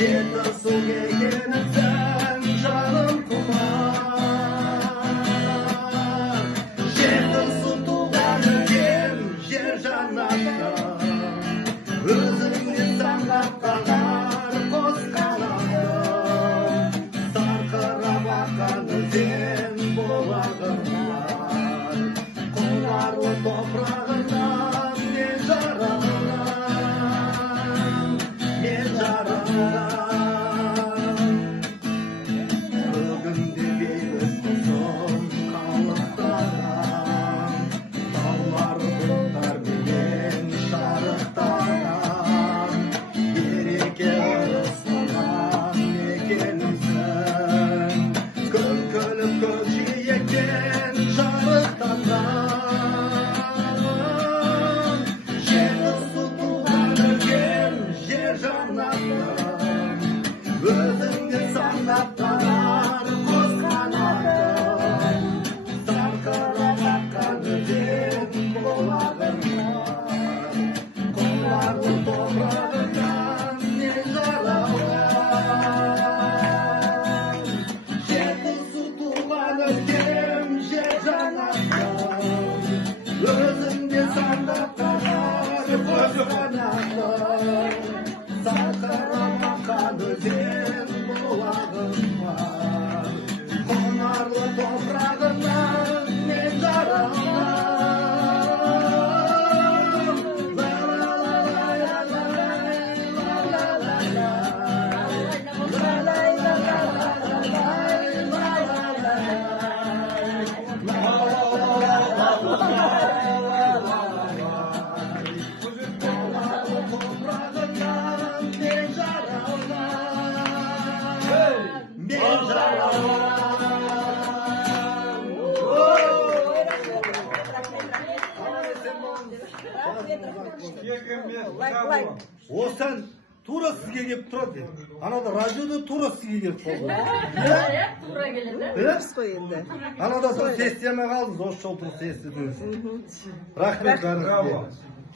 Жеті су келгенсің жаным туған. Жеті су туған өлген жер жаннаттың, өзіңнен самғап қалар қос қанатым. Сарқырап аққан өзен бұлағыңнан, құнарлы топырағыңнан мен жаралған, мен жаралған. Бүгінде бейбіт құсым қалықтаған, таулар бұлттарменен шарықтаған. Береке ырысынан мекенімсің, күн күліп көкжиектен жарықтанған. Жеті су туған өлген жер жаннаттың, өзіңнен саңдап қалар қос қанатым. Сарқырап аққан өзен бұлағыңнан, құнарлы топырағыңнан мен жаралған. Жеті су туған өлген жер жаннаттың, өзіңнен саңдап қалар қос қанатым. Сарқырап аққан өзен бұлағыңнан, құнарлы топырағыңнан мен жаралған. Осыдан тура сізге келіп тұрады. Анада радиода тура сізге келіп қалды. Тура келеді. Анада тұр, естемей қалдыңыз, осы жол тұрып естідіңіз. Рахмет бәріңізге.